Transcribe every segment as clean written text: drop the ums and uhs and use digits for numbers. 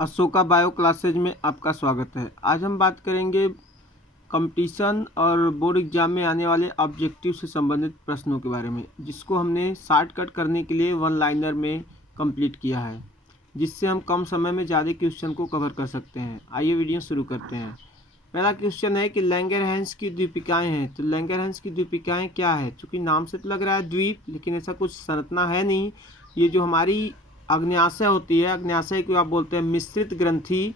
Ashoka bio classes में आपका स्वागत है। आज हम बात करेंगे कंपटीशन और बोर्ड एग्जाम में आने वाले ऑब्जेक्टिव से संबंधित प्रश्नों के बारे में, जिसको हमने शॉर्टकट करने के लिए वन लाइनर में कंप्लीट किया है, जिससे हम कम समय में ज़्यादा क्वेश्चन को कवर कर सकते हैं। आइए वीडियो शुरू करते हैं। पहला क्वेश्चन है कि लैंगरहैंस की द्वीपिकाएँ हैं। तो लैंगरहैंस की द्वीपिकाएँ क्या है? चूँकि नाम से तो लग रहा है द्वीप, लेकिन ऐसा कुछ संरचना है नहीं। ये जो हमारी अग्न्याशय होती है, अग्न्याशय को आप बोलते हैं मिश्रित ग्रंथि।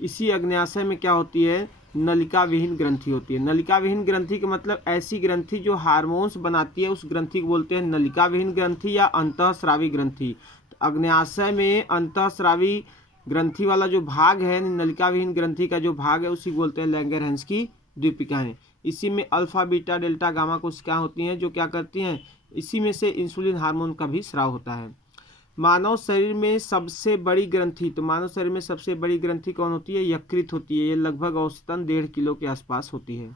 इसी अग्न्याशय में क्या होती है? नलिका विहीन ग्रंथि होती है। नलिका विहीन ग्रंथि का मतलब ऐसी ग्रंथि जो हार्मोन्स बनाती है, उस ग्रंथि को बोलते हैं नलिका विहीन ग्रंथि या अंतःस्रावी ग्रंथि। तो अग्न्याशय में अंतःस्रावी ग्रंथि वाला जो भाग है, नलिका विहीन ग्रंथि का जो भाग है, उसी बोलते हैं लैंगरहैंस की द्वीपिकाएं। इसी में अल्फा बीटा डेल्टा गामा कोशिकाएं होती हैं, जो क्या करती हैं? इसी में से इंसुलिन हार्मोन का भी स्राव होता है। मानव शरीर में सबसे बड़ी ग्रंथि, तो मानव शरीर में सबसे बड़ी ग्रंथि कौन होती है? यकृत होती है। ये लगभग औसतन 1.5 किलो के आसपास होती है।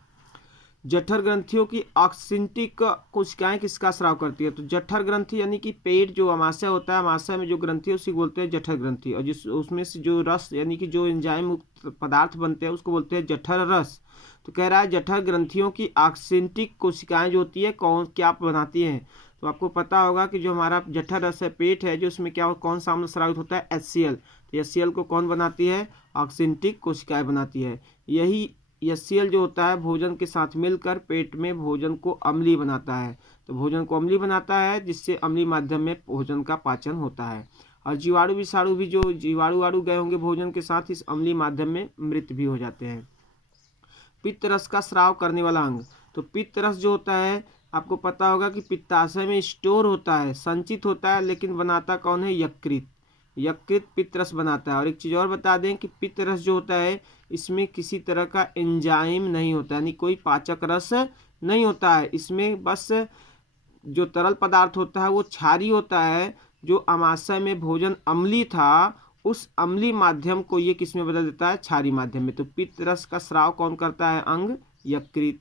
जठर ग्रंथियों की ऑक्सिंटिक कोशिकाएं किसका स्राव करती है? तो जठर ग्रंथि यानी कि पेट जो अमाशय होता है, अमाशय में जो ग्रंथि है उसी बोलते हैं जठर ग्रंथि। और जिस उसमें से जो रस यानी कि जो एंजाइम मुक्त पदार्थ बनते हैं उसको बोलते हैं जठर रस। तो कह रहा है जठर ग्रंथियों की ऑक्सिंटिक कोशिकाएं जो होती है कौन क्या बनाती हैं? तो आपको पता होगा कि जो हमारा जठर रस है, पेट है, जो उसमें क्या कौन सा अम्ल स्रावित होता है? HCl। तो HCl को कौन बनाती है? ऑक्सिंटिक कोशिकाएं बनाती है। यही HCl जो होता है भोजन के साथ मिलकर पेट में भोजन को अम्लीय बनाता है। तो भोजन को अम्लीय बनाता है, जिससे अम्लीय माध्यम में भोजन का पाचन होता है। और जीवाणु विषाणु भी, जो जीवाणु वाणु गए होंगे भोजन के साथ, इस अम्लीय माध्यम में मृत भी हो जाते हैं। पित्त रस का स्राव करने वाला अंग, तो पित्त रस जो होता है आपको पता होगा कि पित्ताशय में स्टोर होता है, संचित होता है, लेकिन बनाता कौन है? यकृत। यकृत पित्त रस बनाता है। और एक चीज़ और बता दें कि पित्त रस जो होता है इसमें किसी तरह का एंजाइम नहीं होता, यानी कोई पाचक रस नहीं होता है। इसमें बस जो तरल पदार्थ होता है वो क्षारीय होता है। जो अमाशय में भोजन अम्लीय था, उस अम्लीय माध्यम को ये किस में बदल देता है? क्षारीय माध्यम में। तो पित्त रस का स्राव कौन करता है? अंग यकृत।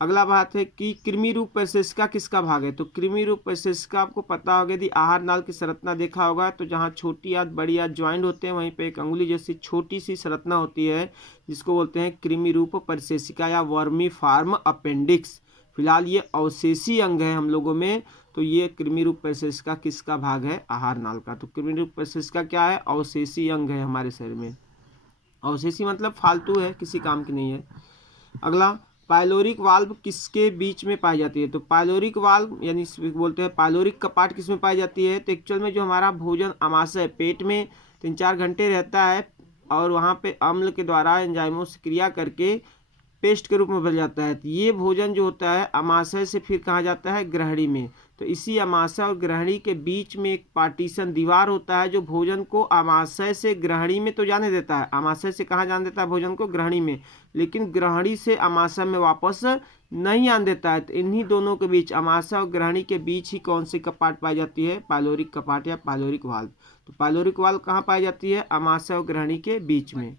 अगला बात है कि कृमि रूप परिशेषिका किसका भाग है? तो कृमि रूप परिशेषिका आपको पता होगा, यदि आहार नाल की संरचना देखा होगा तो जहाँ छोटी या बड़ी या ज्वाइंट होते हैं, वहीं पे एक अंगुली जैसी छोटी सी संरचना होती है, जिसको बोलते हैं कृमि रूप परिशेषिका या वर्मीफॉर्म अपेंडिक्स। फिलहाल ये अवशेषी अंग है हम लोगों में। तो ये कृमि रूप परिशेषिका किसका भाग है? आहार नाल का। तो कृमि रूप परिशेषिका क्या है? अवशेषी अंग है हमारे शरीर में। अवशेषी मतलब फालतू है, किसी काम की नहीं है। अगला, पायलोरिक वाल्व किसके बीच में पाई जाती है? तो पायलोरिक वाल्व यानी बोलते हैं पायलोरिक कपाट किस में पाई जाती है? तो एक्चुअल में जो हमारा भोजन अमाशय पेट में 3-4 घंटे रहता है और वहाँ पे अम्ल के द्वारा एंजाइमों से क्रिया करके पेस्ट के रूप में बदल जाता है। तो ये भोजन जो होता है अमाशय से फिर कहाँ जाता है? ग्रहणी में। तो इसी अमाशय और ग्रहणी के बीच में एक पार्टीशन दीवार होता है, जो भोजन को अमाशय से ग्रहणी में तो जाने देता है। अमाशय से कहाँ जाने देता है भोजन को? ग्रहणी में। लेकिन ग्रहणी से अमाशय में वापस नहीं आने देता है। तो इन्हीं दोनों के बीच, अमाशय और ग्रहणी के बीच ही कौन सी कपाट पाई जाती है? पायलोरिक कपाट या पायलोरिक वाल्व। तो पायलोरिक वाल्व कहाँ पाई जाती है? अमाशय और ग्रहणी के बीच में।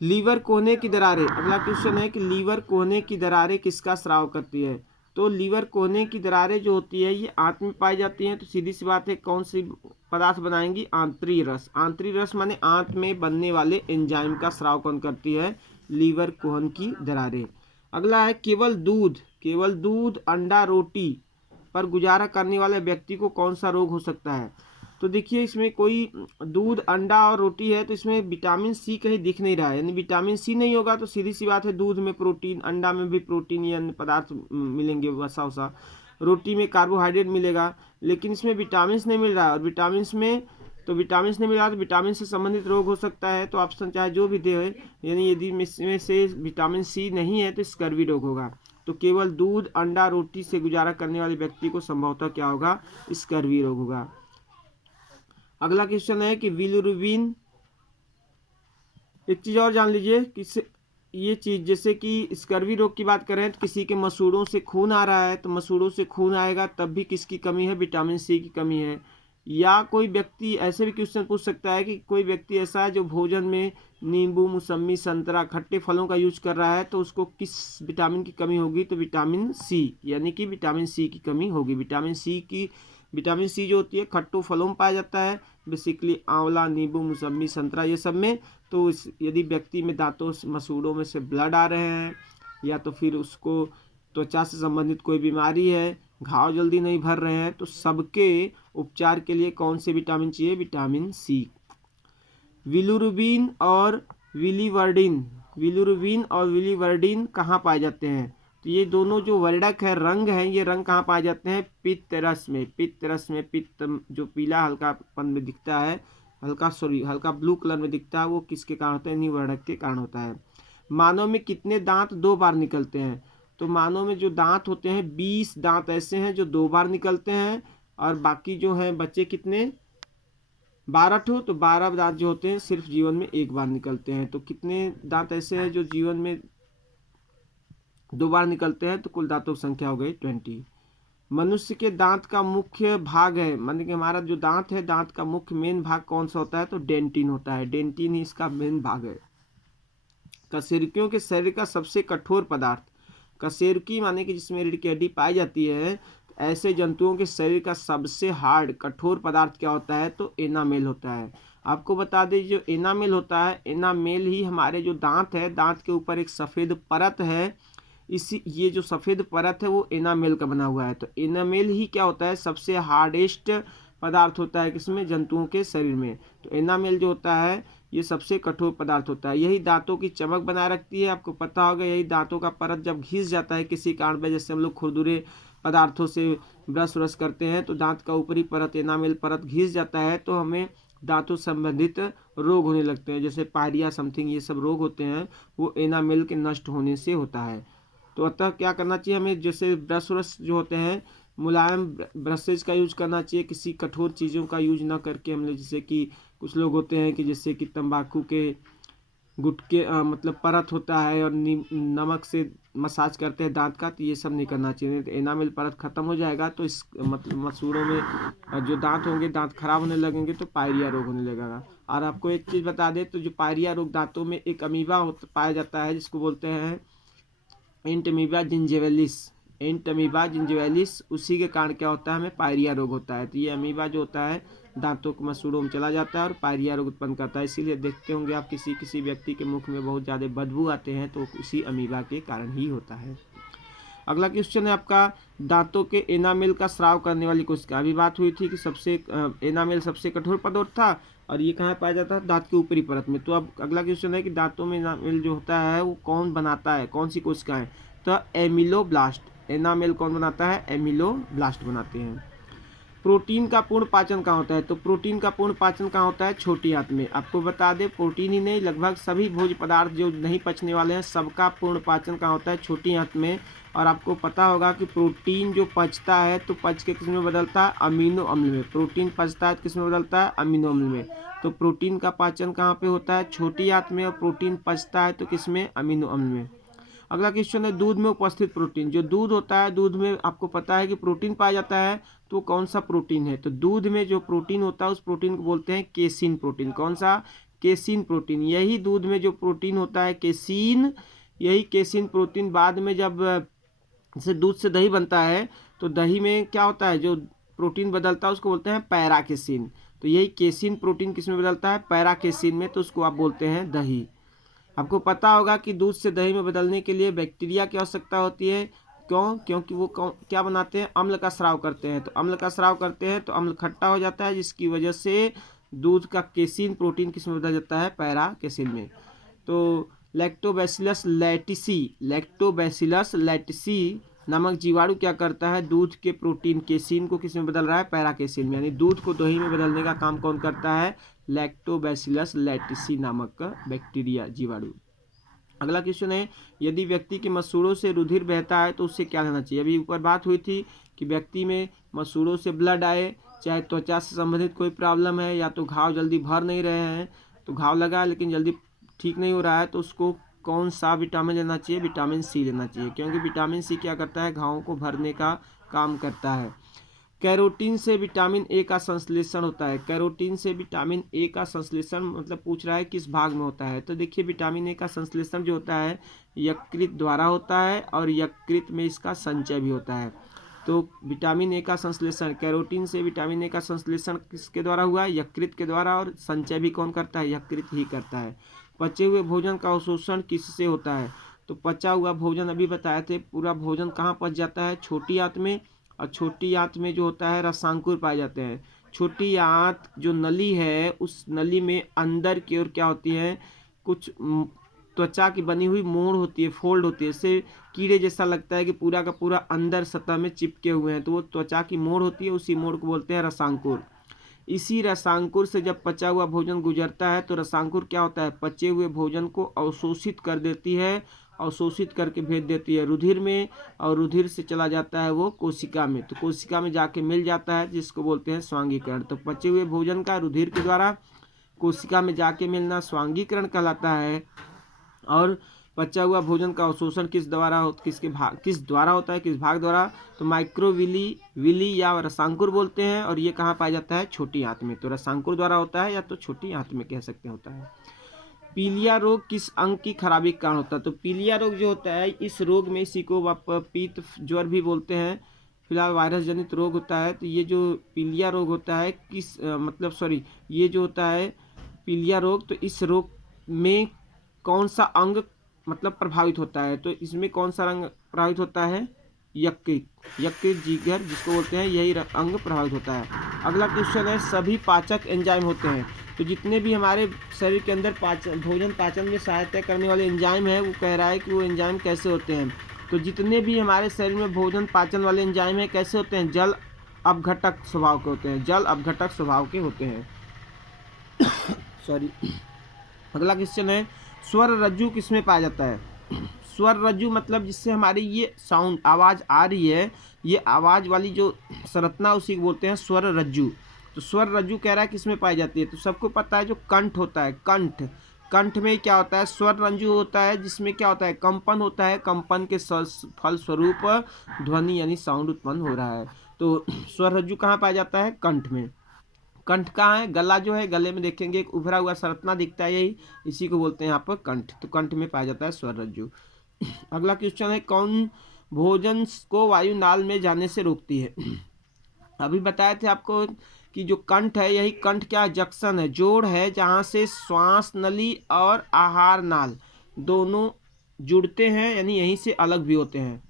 लीवर कोहने की दरारें, अगला क्वेश्चन है कि लीवर कोहने की दरारें किसका स्राव करती है? तो लीवर कोहने की दरारें जो होती है ये आंत में पाई जाती हैं। तो सीधी सी बात है, कौन सी पदार्थ बनाएंगी? आंतरी रस। आंतरी रस माने आंत में बनने वाले एंजाइम का स्राव कौन करती है? लीवर कोहन की दरारें। अगला है केवल दूध अंडा रोटी पर गुजारा करने वाले व्यक्ति को कौन सा रोग हो सकता है? तो देखिए, इसमें कोई दूध अंडा और रोटी है, तो इसमें विटामिन सी कहीं दिख नहीं रहा है, यानी विटामिन सी नहीं होगा तो सीधी सी बात है दूध में प्रोटीन, अंडा में भी प्रोटीन या अन्य पदार्थ मिलेंगे, वसा वसा। रोटी में कार्बोहाइड्रेट मिलेगा, लेकिन इसमें विटामिन नहीं मिल रहा है। और विटामिन में तो विटामिन नहीं मिल रहा तो विटामिन से संबंधित रोग हो सकता है। तो ऑप्शन चाहे जो भी दे, यानी यदि इसमें से विटामिन सी नहीं है तो स्कर्वी रोग होगा। तो केवल दूध अंडा रोटी से गुजारा करने वाले व्यक्ति को संभवतः क्या होगा? स्कर्वी रोग होगा। अगला क्वेश्चन है कि बिलिरुबिन, एक चीज़ और जान लीजिए कि ये चीज़, जैसे कि स्कर्वी रोग की बात करें तो किसी के मसूड़ों से खून आ रहा है, तो मसूड़ों से खून आएगा तब भी किसकी कमी है? विटामिन सी की कमी है। या कोई व्यक्ति, ऐसे भी क्वेश्चन पूछ सकता है कि कोई व्यक्ति ऐसा है जो भोजन में नींबू मौसमी संतरा खट्टे फलों का यूज कर रहा है, तो उसको किस विटामिन की कमी होगी? तो विटामिन सी, यानी कि विटामिन सी की कमी होगी। विटामिन सी की विटामिन सी जो होती है खट्टू फलों में पाया जाता है, बेसिकली आंवला, नींबू, मौसम्बी, संतरा ये सब में। तो यदि व्यक्ति में दांतों मसूड़ों में से ब्लड आ रहे हैं या तो फिर उसको त्वचा से संबंधित कोई बीमारी है, घाव जल्दी नहीं भर रहे हैं, तो सबके उपचार के लिए कौन से विटामिन चाहिए? Vitamin C. बिलिरुबिन और बिलिवर्डिन कहाँ पाए जाते हैं? तो ये दोनों जो वर्णक है, रंग है, ये रंग कहाँ पाए जाते हैं? पित्त रस में। पित्त जो पीला हल्कापन में दिखता है, हल्का ब्लू कलर में दिखता है, वो किसके कारण होता है? इन्हीं वर्णक के कारण होता है। मानव में कितने दांत 2 बार निकलते हैं? तो मानव में जो दांत होते हैं 20 दांत ऐसे हैं जो 2 बार निकलते हैं, और बाकी जो हैं बच्चे कितने? 12 ठो। तो 12 दांत जो होते हैं सिर्फ जीवन में 1 बार निकलते हैं। तो कितने दांत ऐसे हैं जो जीवन में 2 बार निकलते हैं? तो कुल दांतों की संख्या हो गई 20। मनुष्य के दांत का मुख्य भाग है, माने कि हमारा जो दांत है, दांत का मुख्य मेन भाग कौन सा होता है? तो डेंटिन होता है। डेंटिन ही इसका मेन भाग है। कशेरुकियों के शरीर का सबसे कठोर पदार्थ। कशेरुकी माने कि जिसमें रीढ़ की हड्डी पाई जाती है, ऐसे जंतुओं के शरीर का सबसे हार्ड कठोर पदार्थ क्या होता है? तो एनामेल होता है। आपको बता दें, जो एनामेल होता है, एनामेल ही हमारे जो दांत है, दांत के ऊपर एक सफ़ेद परत है, ये जो सफ़ेद परत है वो एनामेल का बना हुआ है। तो एनामेल ही क्या होता है? सबसे हार्डेस्ट पदार्थ होता है किसमें? जंतुओं के शरीर में। तो एनामेल जो होता है ये सबसे कठोर पदार्थ होता है। यही दांतों की चमक बनाए रखती है। आपको पता होगा, यही दांतों का परत जब घिस जाता है किसी कारण पे, जैसे हम लोग खुरदुरे पदार्थों से ब्रश करते हैं तो दांत का ऊपरी परत, एनामेल परत घिस जाता है, तो हमें दांतों संबंधित रोग होने लगते हैं, जैसे पायरिया समथिंग, ये सब रोग होते हैं वो एनामेल के नष्ट होने से होता है। तो अतः क्या करना चाहिए हमें? जैसे ब्रश जो होते हैं, मुलायम ब्रशेज का यूज करना चाहिए, किसी कठोर चीज़ों का यूज ना करके। हमने जैसे कि कुछ लोग होते हैं कि जैसे कि तंबाकू के गुटके मतलब परत होता है और नमक से मसाज करते हैं दांत का, तो ये सब नहीं करना चाहिए। तो एनामेल परत खत्म हो जाएगा तो इस मतलब मसूड़ों में जो दांत होंगे, दांत खराब होने लगेंगे, तो पायरिया रोग होने लगेगा। और आपको एक चीज़ बता दें, तो जो पायरिया रोग दांतों में एक अमीबा पाया जाता है जिसको बोलते हैं एंटमीबा जिंजिविलिस, उसी के कारण क्या होता है? हमें पायरिया रोग होता है। तो ये अमीबा जो होता है दांतों के मसूड़ों में चला जाता है और पायरिया रोग उत्पन्न करता है। इसीलिए देखते होंगे आप किसी व्यक्ति के मुख में बहुत ज़्यादा बदबू आते हैं, तो उसी अमीबा के कारण ही होता है। अगला क्वेश्चन है आपका, दांतों के एनामेल का स्राव करने वाली कोशिका। अभी बात हुई थी कि सबसे एनामेल सबसे कठोर पदार्थ था, और ये कहाँ पाया जाता है? दांत के ऊपरी परत में। तो अब अगला क्वेश्चन है कि दांतों में एनामेल जो होता है वो कौन बनाता है, कौन सी कोशिकाएं? तो एमिलोब्लास्ट। एनामेल कौन बनाता है? एमिलोब्लास्ट बनाते हैं। प्रोटीन का पूर्ण पाचन कहाँ होता है? तो प्रोटीन का पूर्ण पाचन कहाँ होता है? छोटी आंत में। आपको बता दें, प्रोटीन ही नहीं, लगभग सभी भोज्य पदार्थ जो नहीं पचने वाले हैं, सबका पूर्ण पाचन कहाँ होता है? छोटी आंत में। और आपको पता होगा कि प्रोटीन जो पचता है तो पच के किस में बदलता है? अमीनो अम्ल में। प्रोटीन पचता है तो किस में बदलता है? अमीनो अम्ल में। तो प्रोटीन का पाचन कहाँ पे होता है? छोटी आंत में। और प्रोटीन पचता है तो किस में? अमीनो अम्ल में। अगला क्वेश्चन है, दूध में उपस्थित प्रोटीन। जो दूध होता है, दूध में आपको पता है कि प्रोटीन पाया जाता है, तो कौन सा प्रोटीन है? तो दूध में जो प्रोटीन होता है उस प्रोटीन को बोलते हैं केसिन प्रोटीन। कौन सा? Casein protein. यही दूध में जो प्रोटीन होता है केसिन, यही केसिन प्रोटीन बाद में जब जैसे दूध से दही बनता है, तो दही में क्या होता है? जो प्रोटीन बदलता है उसको बोलते हैं पैराकेसिन। तो यही केसिन प्रोटीन किस में बदलता है? पैराकेसिन में। तो उसको आप बोलते हैं दही। आपको पता होगा कि दूध से दही में बदलने के लिए बैक्टीरिया की आवश्यकता होती है। क्यों? क्योंकि वो क्या बनाते हैं? अम्ल का स्राव करते हैं। तो अम्ल का स्राव करते हैं तो अम्ल खट्टा हो जाता है, जिसकी वजह से दूध का केसिन प्रोटीन किस में बदल जाता है? पैरा केसिन में। तो लैक्टोबैसिलस लैटिसी नामक जीवाणु क्या करता है? दूध के प्रोटीन केसिन को किस में बदल रहा है? पैरा केसिन में। यानी दूध को दही में बदलने का काम कौन करता है? लैक्टोबैसिलस लैटिसी नामक बैक्टीरिया जीवाणु। अगला क्वेश्चन है, यदि व्यक्ति के मसूड़ों से रुधिर बहता है तो उससे क्या लेना चाहिए? अभी ऊपर बात हुई थी कि व्यक्ति में मसूड़ों से ब्लड आए, चाहे त्वचा से संबंधित कोई प्रॉब्लम है, या तो घाव जल्दी भर नहीं रहे हैं, तो घाव लगा है लेकिन जल्दी ठीक नहीं हो रहा है, तो उसको कौन सा विटामिन लेना चाहिए? विटामिन सी लेना चाहिए, क्योंकि विटामिन सी क्या करता है? घावों को भरने का काम करता है। कैरोटीन से विटामिन ए का संश्लेषण होता है। कैरोटीन से विटामिन ए का संश्लेषण मतलब पूछ रहा है किस भाग में होता है? तो देखिए, विटामिन ए का संश्लेषण जो होता है यकृत द्वारा होता है, और यकृत में इसका संचय भी होता है। तो विटामिन ए का संश्लेषण, कैरोटीन से विटामिन ए का संश्लेषण किसके द्वारा हुआ है? यकृत के द्वारा। और संचय भी कौन करता है? यकृत ही करता है। पचे हुए भोजन का अवशोषण किससे होता है? तो पचा हुआ भोजन अभी बताए थे, पूरा भोजन कहाँ पच जाता है? छोटी आंत में। और छोटी आंत में जो होता है रसांकुर पाए जाते हैं। छोटी आंत जो नली है, उस नली में अंदर की ओर क्या होती है? कुछ त्वचा की बनी हुई मोड़ होती है, फोल्ड होती है, इससे कीड़े जैसा लगता है कि पूरा का पूरा अंदर सतह में चिपके हुए हैं, तो वो त्वचा की मोड़ होती है, उसी मोड़ को बोलते हैं रसांकुर। इसी रसांकुर से जब पचा हुआ भोजन गुजरता है तो रसांकुर क्या होता है? पचे हुए भोजन को अवशोषित कर देती है, अवशोषित करके भेज देती है रुधिर में, और रुधिर से चला जाता है वो कोशिका में, तो कोशिका में जाके मिल जाता है, जिसको बोलते हैं स्वांगीकरण। तो पचे हुए भोजन का रुधिर के द्वारा कोशिका में जाके मिलना स्वांगीकरण कहलाता है। और पचा हुआ भोजन का अवशोषण किस द्वारा होता है? किस भाग द्वारा? तो माइक्रोविली, विली या रसांकुर बोलते हैं, और ये कहाँ पाया जाता है? छोटी आंत में। तो रसांकुर द्वारा होता है, या तो छोटी आंत में कह सकते होता है। पीलिया रोग किस अंग की खराबी के कारण होता है? तो पीलिया रोग जो होता है, इस रोग में इसी को पीत ज्वर भी बोलते हैं, फिलहाल वायरस जनित रोग होता है। तो ये जो पीलिया रोग होता है ये जो होता है पीलिया रोग, तो इस रोग में कौन सा अंग प्रभावित होता है? तो इसमें कौन सा अंग प्रभावित होता है? यकृत जिगर जिसको बोलते हैं, यही अंग प्रभावित होता है। अगला क्वेश्चन है, सभी पाचक एंजाइम होते हैं। तो जितने भी हमारे शरीर के अंदर भोजन पाचन में सहायता करने वाले एंजाइम है, वो कह रहा है कि वो एंजाइम कैसे होते हैं। तो जितने भी हमारे शरीर में भोजन पाचन वाले एंजाइम है, कैसे होते हैं? जल अपघटक स्वभाव के होते हैं, जल अपघटक स्वभाव के होते हैं। अगला क्वेश्चन है, स्वर रज्जु किसमें पाया जाता है? स्वर रज्जु मतलब जिससे हमारी ये साउंड आवाज़ आ रही है, ये आवाज़ वाली जो संरचना उसी को बोलते हैं स्वर रज्जु। तो स्वर रज्जु कह रहा है किसमें पाई जाती है? तो सबको पता है जो कंठ होता है, कंठ में क्या होता है? स्वर रज्जु होता है, जिसमें क्या होता है? कंपन होता है, कंपन के फलस्वरूप ध्वनि यानी साउंड उत्पन्न हो रहा है। तो स्वर रज्जु कहाँ पाया जाता है? कंठ में। कंठ कहाँ है? गला जो है, गले में देखेंगे एक उभरा हुआ संरचना दिखता है, यही इसी को बोलते हैं यहाँ पर कंठ। तो कंठ में पाया जाता है स्वर रज्जु। अगला क्वेश्चन है, कौन भोजन को वायु नाल में जाने से रोकती है? अभी बताए थे आपको कि जो कंठ है, यही कंठ क्या जंक्शन है, जोड़ है, जहाँ से श्वास नली और आहार नाल दोनों जुड़ते हैं, यानी यहीं से अलग भी होते हैं।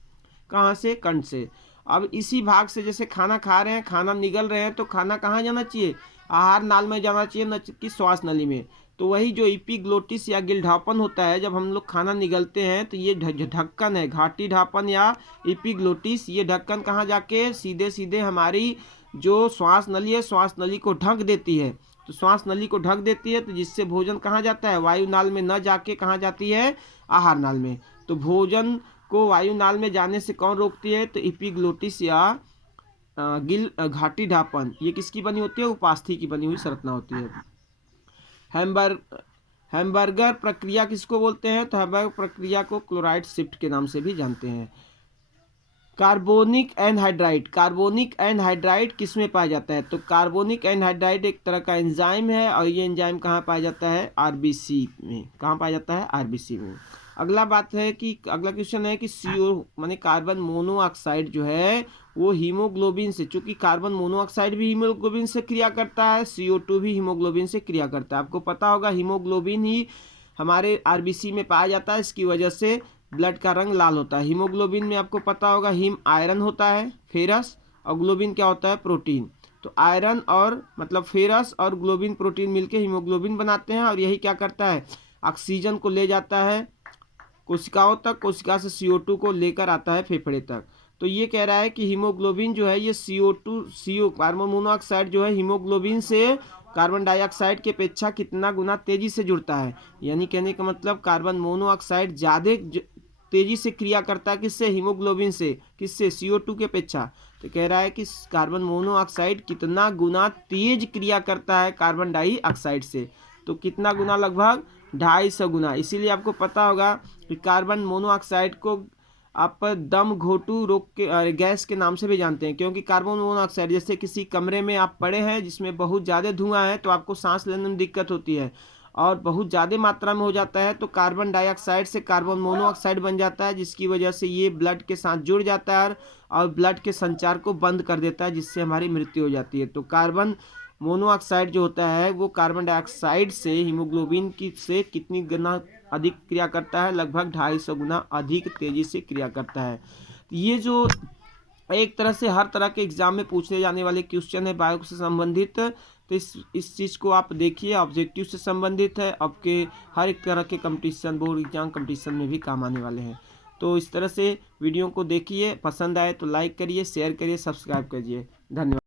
कहाँ से? कंठ से। अब इसी भाग से जैसे खाना खा रहे हैं, खाना निगल रहे हैं, तो खाना कहाँ जाना चाहिए? आहार नाल में जाना चाहिए, न कि श्वास नली में। तो वही जो एपिग्लोटिस या गिलढापन होता है, जब हम लोग खाना निगलते हैं, तो ये ढक्कन है, घाटी ढापन या एपिग्लोटिस, ये ढक्कन कहाँ जाके सीधे सीधे हमारी जो श्वास नली है, श्वास नली को ढक देती है। तो श्वास नली को ढक देती है, तो जिससे भोजन कहाँ जाता है? वायु नाल में न जाके कहाँ जाती है? आहार नाल में। तो भोजन को वायु नाल में जाने से कौन रोकती है? तो एपिग्लोटिस या घाटी ढापन। ये किसकी बनी होती है? उपास्थि की बनी हुई संरचना होती है। हैम्बर्गर प्रक्रिया किसको बोलते हैं? तो हैम्बर्गर प्रक्रिया को क्लोराइड शिफ्ट के नाम से भी जानते हैं। कार्बोनिक एनहाइड्राइड किसमें पाया जाता है? तो कार्बोनिक एनहाइड्राइड एक तरह का एंजाइम है, और ये एंजाइम कहाँ पाया जाता है? आरबीसी में। कहाँ पाया जाता है? आरबीसी में। अगला क्वेश्चन है कि CO माने कार्बन मोनोऑक्साइड जो है वो हीमोग्लोबिन से, चूंकि कार्बन मोनोऑक्साइड भी हीमोग्लोबिन से क्रिया करता है, CO2 भी हीमोग्लोबिन से क्रिया करता है। आपको पता होगा हीमोग्लोबिन ही हमारे आरबीसी में पाया जाता है, इसकी वजह से ब्लड का रंग लाल होता है। हीमोग्लोबिन में आपको पता होगा हीम आयरन होता है, फेरस, और ग्लोबिन क्या होता है? प्रोटीन। तो आयरन और फेरस और ग्लोबिन प्रोटीन मिलके हीमोग्लोबिन बनाते हैं, और यही क्या करता है? ऑक्सीजन को ले जाता है कोशिकाओं तक, कोशिका से CO2 को लेकर आता है फेफड़े तक। तो ये कह रहा है कि हीमोग्लोबिन जो है ये CO कार्बन मोनोऑक्साइड जो है हीमोग्लोबिन से कार्बन डाइऑक्साइड की अपेक्षा कितना गुना तेजी से जुड़ता है। यानी कहने का मतलब कार्बन मोनोऑक्साइड ज़्यादा तेजी से क्रिया करता है, किससे? हीमोग्लोबिन से। किससे? CO2 की अपेक्षा। तो कह रहा है कि कार्बन मोनोऑक्साइड कितना गुना तेज क्रिया करता है कार्बन डाइऑक्साइड से? तो कितना गुना? लगभग 250 गुना। इसीलिए आपको पता होगा कि कार्बन मोनोऑक्साइड को आप दम घोटू रोग के गैस के नाम से भी जानते हैं, क्योंकि कार्बन मोनोऑक्साइड, जैसे किसी कमरे में आप पड़े हैं जिसमें बहुत ज़्यादा धुआं है, तो आपको सांस लेने में दिक्कत होती है, और बहुत ज़्यादा मात्रा में हो जाता है तो कार्बन डाइऑक्साइड से कार्बन मोनोऑक्साइड बन जाता है, जिसकी वजह से ये ब्लड के साथ जुड़ जाता है और ब्लड के संचार को बंद कर देता है, जिससे हमारी मृत्यु हो जाती है। तो कार्बन मोनोऑक्साइड जो होता है वो कार्बन डाइऑक्साइड से हीमोग्लोबिन की से कितनी गुना अधिक क्रिया करता है? लगभग 250 गुना अधिक तेजी से क्रिया करता है। ये जो एक तरह से हर तरह के एग्जाम में पूछे जाने वाले क्वेश्चन है बायो से संबंधित, तो इस चीज़ को आप देखिए, ऑब्जेक्टिव से संबंधित है, आपके हर एक तरह के कंपटीशन, बोर्ड एग्जाम कंपटीशन में भी काम आने वाले हैं। तो इस तरह से वीडियो को देखिए, पसंद आए तो लाइक करिए, शेयर करिए, सब्सक्राइब करिए। धन्यवाद।